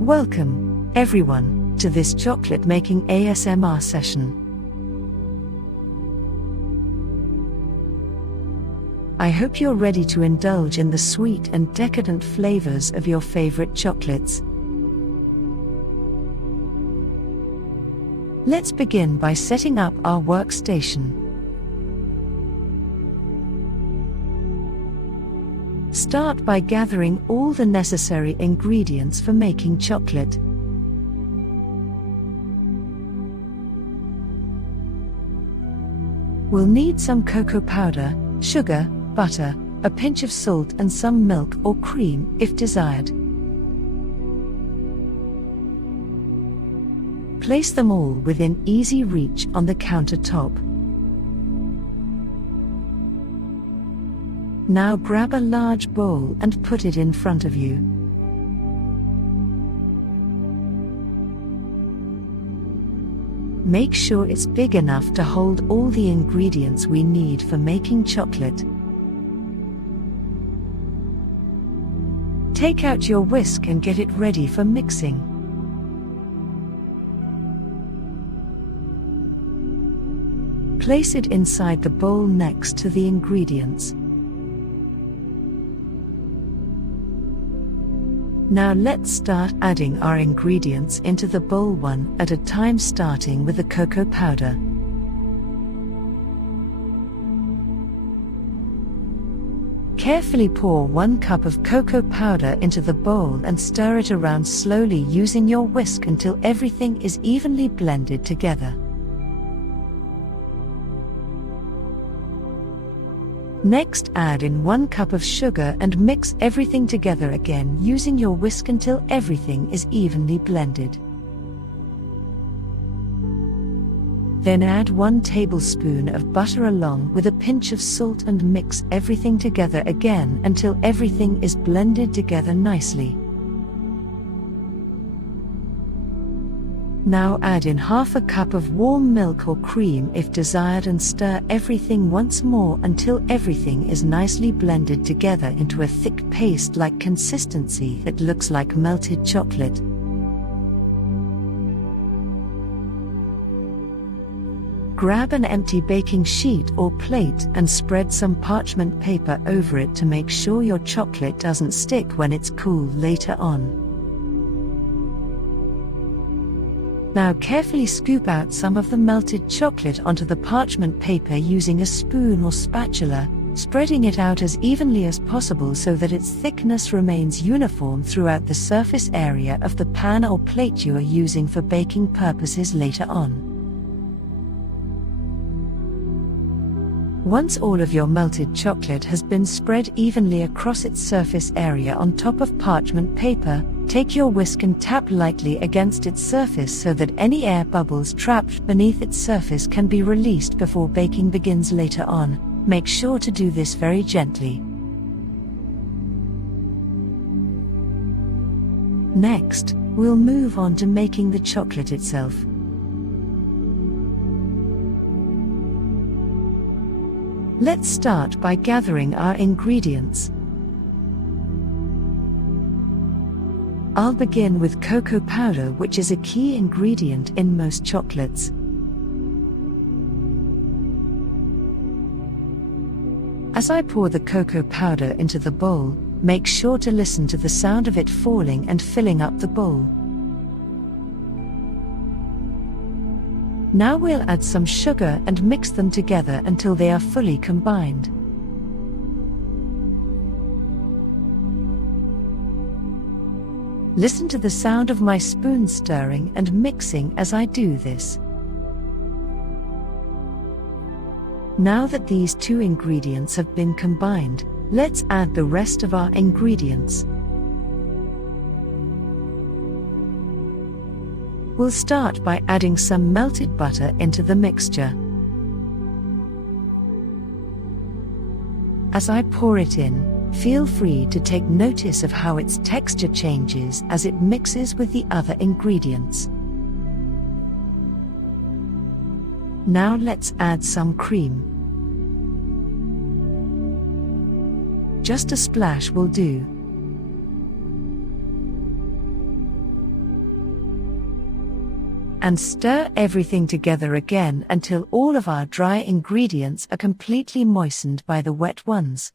Welcome, everyone, to this chocolate making ASMR session. I hope you're ready to indulge in the sweet and decadent flavors of your favorite chocolates. Let's begin by setting up our workstation. Start by gathering all the necessary ingredients for making chocolate. We'll need some cocoa powder, sugar, butter, a pinch of salt and some milk or cream if desired. Place them all within easy reach on the countertop. Now grab a large bowl and put it in front of you. Make sure it's big enough to hold all the ingredients we need for making chocolate. Take out your whisk and get it ready for mixing. Place it inside the bowl next to the ingredients. Now let's start adding our ingredients into the bowl one at a time, starting with the cocoa powder. Carefully pour 1 cup of cocoa powder into the bowl and stir it around slowly using your whisk until everything is evenly blended together. Next, add in 1 cup of sugar and mix everything together again using your whisk until everything is evenly blended. Then add 1 tablespoon of butter along with a pinch of salt and mix everything together again until everything is blended together nicely. Now add in half a cup of warm milk or cream if desired and stir everything once more until everything is nicely blended together into a thick paste-like consistency that looks like melted chocolate. Grab an empty baking sheet or plate and spread some parchment paper over it to make sure your chocolate doesn't stick when it's cool later on. Now carefully scoop out some of the melted chocolate onto the parchment paper using a spoon or spatula, spreading it out as evenly as possible so that its thickness remains uniform throughout the surface area of the pan or plate you are using for baking purposes later on. Once all of your melted chocolate has been spread evenly across its surface area on top of parchment paper, take your whisk and tap lightly against its surface so that any air bubbles trapped beneath its surface can be released before baking begins later on. Make sure to do this very gently. Next, we'll move on to making the chocolate itself. Let's start by gathering our ingredients. I'll begin with cocoa powder, which is a key ingredient in most chocolates. As I pour the cocoa powder into the bowl, make sure to listen to the sound of it falling and filling up the bowl. Now we'll add some sugar and mix them together until they are fully combined. Listen to the sound of my spoon stirring and mixing as I do this. Now that these two ingredients have been combined, let's add the rest of our ingredients. We'll start by adding some melted butter into the mixture. As I pour it in, feel free to take notice of how its texture changes as it mixes with the other ingredients. Now let's add some cream. Just a splash will do. And stir everything together again until all of our dry ingredients are completely moistened by the wet ones.